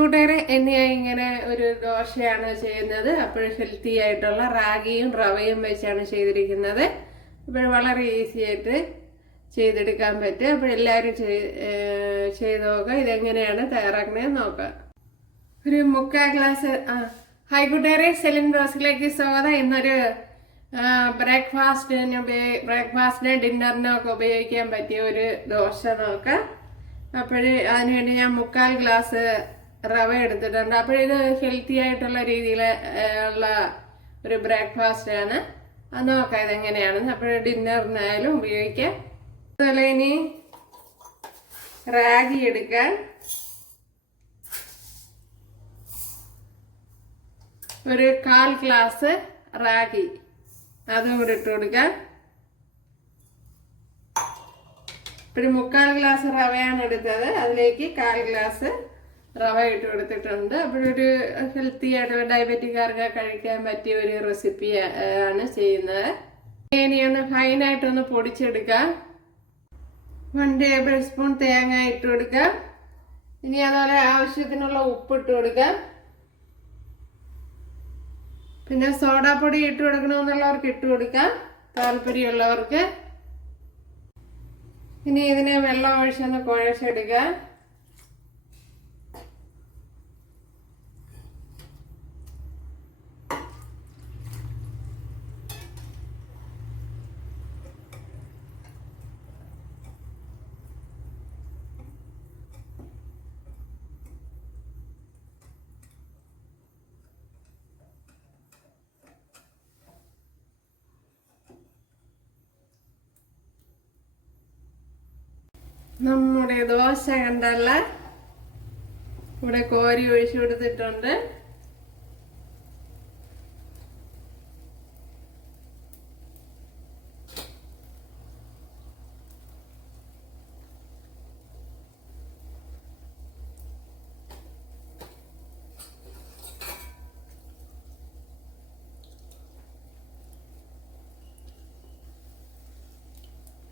കൂട്ടുകാരെ എന്നെയായി ഇങ്ങനെ ഒരു ദോശയാണ് ചെയ്യുന്നത്. അപ്പോൾ ഹെൽത്തി ആയിട്ടുള്ള റാഗിയും റവയും വെച്ചാണ് ചെയ്തിരിക്കുന്നത്. അപ്പോൾ വളരെ ഈസി ആയിട്ട് ചെയ്തെടുക്കാൻ പറ്റും. അപ്പോൾ എല്ലാവരും ചെയ്ത് നോക്കുക. ഇതെങ്ങനെയാണ് തയ്യാറാക്കണേന്ന് നോക്കാം ഒരു മുക്കാൽ ഗ്ലാസ് ഹായ് കൂട്ടുകാരെ സെലിൻ ബ്രോസിലേക്ക് സ്വാഗതം. ഇന്നൊരു ബ്രേക്ക്ഫാസ്റ്റിന് ഉപയോഗി ബ്രേക്ക്ഫാസ്റ്റിന് ഡിന്നറിനും ഒക്കെ ഉപയോഗിക്കാൻ പറ്റിയ ഒരു ദോശ നോക്കാം. അപ്പോഴേ അതിനുവേണ്ടി ഞാൻ മുക്കാൽ ഗ്ലാസ് റവ എടുത്തിട്ടുണ്ട്. അപ്പോൾ ഇത് ഹെൽത്തി ആയിട്ടുള്ള രീതിയിൽ ഉള്ള ഒരു ബ്രേക്ക്ഫാസ്റ്റ് ആണ്. അത് നോക്കാം ഇതെങ്ങനെയാണെന്ന് അപ്പോൾ ഡിന്നറിനായാലും ഉപയോഗിക്കാം. അതുപോലെ ഇനി റാഗി എടുക്കാൻ ഒരു കാൽ ഗ്ലാസ് റാഗി. അതും കൂടി ഇട്ട് കൊടുക്കാം. ഒരു മുക്കാൽ ഗ്ലാസ് റവയാണ് എടുത്തത്. അതിലേക്ക് കാൽ ഗ്ലാസ് റവ ഇട്ട് കൊടുത്തിട്ടുണ്ട്. അപ്പോഴൊരു ഹെൽത്തി ആയിട്ടുള്ള ഡയബറ്റിക്കാർക്ക് കഴിക്കാൻ പറ്റിയ ഒരു റെസിപ്പി ആണ് ചെയ്യുന്നത്. ഇനി ഒന്ന് ഫൈനായിട്ടൊന്ന് പൊടിച്ചെടുക്കാം. വൺ ടേബിൾ സ്പൂൺ തേങ്ങ ഇട്ട് കൊടുക്കാം. ഇനി അതുപോലെ ആവശ്യത്തിനുള്ള ഉപ്പ് ഇട്ട് കൊടുക്കാം. പിന്നെ സോഡാപ്പൊടി ഇട്ട് കൊടുക്കണമെന്നുള്ളവർക്ക് ഇട്ട് കൊടുക്കാം. താല്പര്യമുള്ളവർക്ക്. ഇനി ഇതിനെ വെള്ളം ഒഴിച്ചൊന്ന് കുഴച്ചെടുക്കുക നമ്മുടെ ദോശ കണ്ടല്ല? ഇവിടെ കോരി ഒഴിച്ചു കൊടുത്തിട്ടുണ്ട്.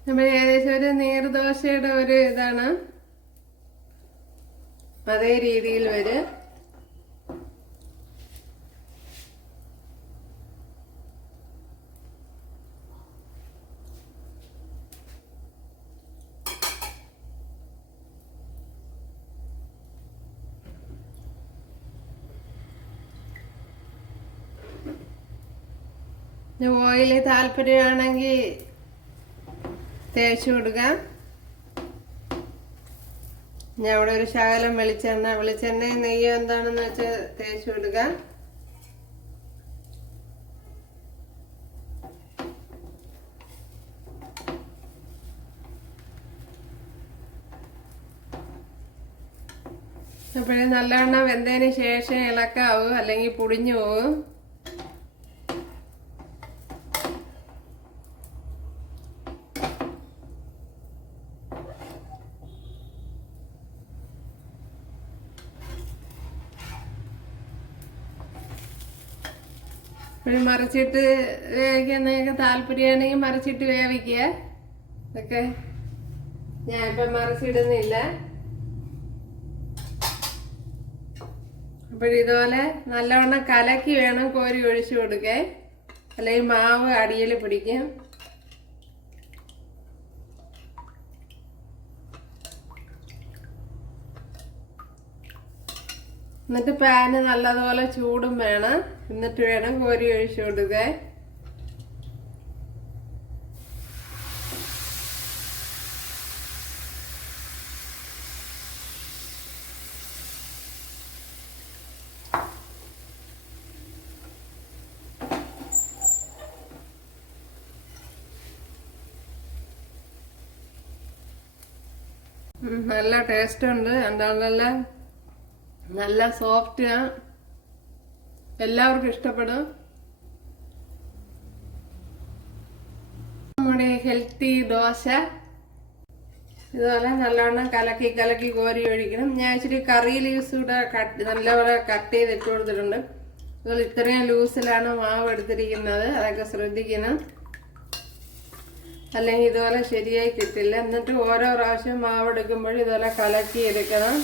നമ്മൾ ഏകദേശം ഒരു നീർദോശയുടെ ഒരു ഇതാണ്. അതേ രീതിയിൽ വരും. ഓയിൽ താല്പര്യമാണെങ്കിൽ തേച്ച് കൊടുക്കാം. ഞാൻ അവിടെ ഒരു ശകലം വെളിച്ചെണ്ണ വെളിച്ചെണ്ണ നെയ്യോ എന്താണെന്ന് വെച്ചാൽ തേച്ച് കൊടുക്കാം. അപ്പോഴേ നല്ലവണ്ണം വെന്തതിന് ശേഷം ഇളക്കാവും അല്ലെങ്കിൽ പൊടിഞ്ഞു പോകും പിന്നെ മറിച്ചിട്ട് വേവിക്കാൻ നിങ്ങൾക്ക് താല്പര്യമാണെങ്കിൽ മറിച്ചിട്ട് വേവിക്കുക. ഇതൊക്കെ ഞാനിപ്പം മറിച്ചിടുന്നില്ല. അപ്പോഴിതുപോലെ നല്ലവണ്ണം കലക്കി വേണം കോരി ഒഴിച്ചു കൊടുക്കേ അല്ലെങ്കിൽ മാവ് അടിയിൽ പിടിക്കും. എന്നിട്ട് പാന് നല്ലതുപോലെ ചൂടും വേണം. എന്നിട്ട് വേണം കോരി ഒഴിച്ചു കൊടുക്കാൻ നല്ല ടേസ്റ്റ് ഉണ്ട്. എന്താണെന്നല്ല നല്ല സോഫ്റ്റ് എല്ലാവർക്കും ഇഷ്ടപ്പെടും. നമ്മുടെ ഹെൽത്തി ദോശ. ഇതുപോലെ നല്ലവണ്ണം കലക്കി കലക്കി കോരി ഒഴിക്കണം. ഞാൻ ഇച്ചിരി കറി ലീവ്സ് കൂടെ കട്ട് നല്ലപോലെ കട്ട് ചെയ്ത് ഇട്ട് കൊടുത്തിട്ടുണ്ട്. അതുപോലെ ഇത്രയും ലൂസിലാണ് മാവ് എടുത്തിരിക്കുന്നത്. അതൊക്കെ ശ്രദ്ധിക്കണം. അല്ലെങ്കിൽ ഇതുപോലെ ശരിയായി കിട്ടില്ല. എന്നിട്ട് ഓരോ പ്രാവശ്യം മാവ് എടുക്കുമ്പോഴും ഇതുപോലെ കലക്കി എടുക്കണം.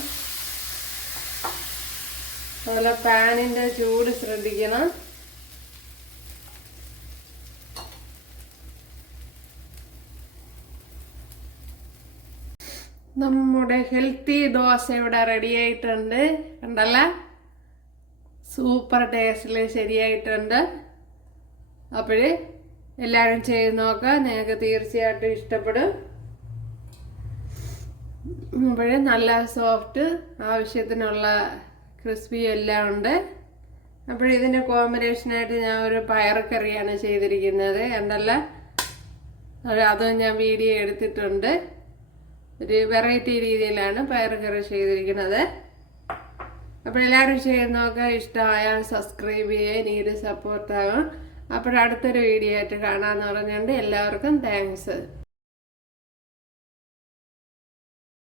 അതുപോലെ പാനിന്റെ ചൂട് ശ്രദ്ധിക്കണം. നമ്മുടെ ഹെൽത്തി ദോശ ഇവിടെ റെഡി ആയിട്ടുണ്ട്. കണ്ടല്ല? സൂപ്പർ ടേസ്റ്റിൽ ശരിയായിട്ടുണ്ട്. അപ്പോൾ എല്ലാവരും ചെയ്ത് നോക്കുക നിങ്ങൾക്ക് തീർച്ചയായിട്ടും ഇഷ്ടപ്പെടും. അപ്പോൾ നല്ല സോഫ്റ്റ് ആവശ്യത്തിനുള്ള ക്രിസ്പി എല്ലാം ഉണ്ട്. അപ്പോൾ ഇതിന്റെ കോമ്പിനേഷനായിട്ട് ഞാൻ ഒരു പയറുകറിയാണ് ചെയ്തിരിക്കുന്നത്. കണ്ടല്ല? അത് ഞാൻ വീഡിയോ എടുത്തിട്ടുണ്ട്. ഒരു വെറൈറ്റി രീതിയിലാണ് പയറുകറി ചെയ്തിരിക്കുന്നത്. അപ്പോൾ എല്ലാവരും ചെയ്യുന്നതൊക്കെ ഇഷ്ടമായാൽ സബ്സ്ക്രൈബ് ചെയ്യുക. എനിക്കൊരു സപ്പോർട്ടാകും അപ്പോൾ അടുത്തൊരു വീഡിയോ ആയിട്ട് കാണാമെന്ന് പറഞ്ഞുകൊണ്ട് എല്ലാവർക്കും താങ്ക്സ്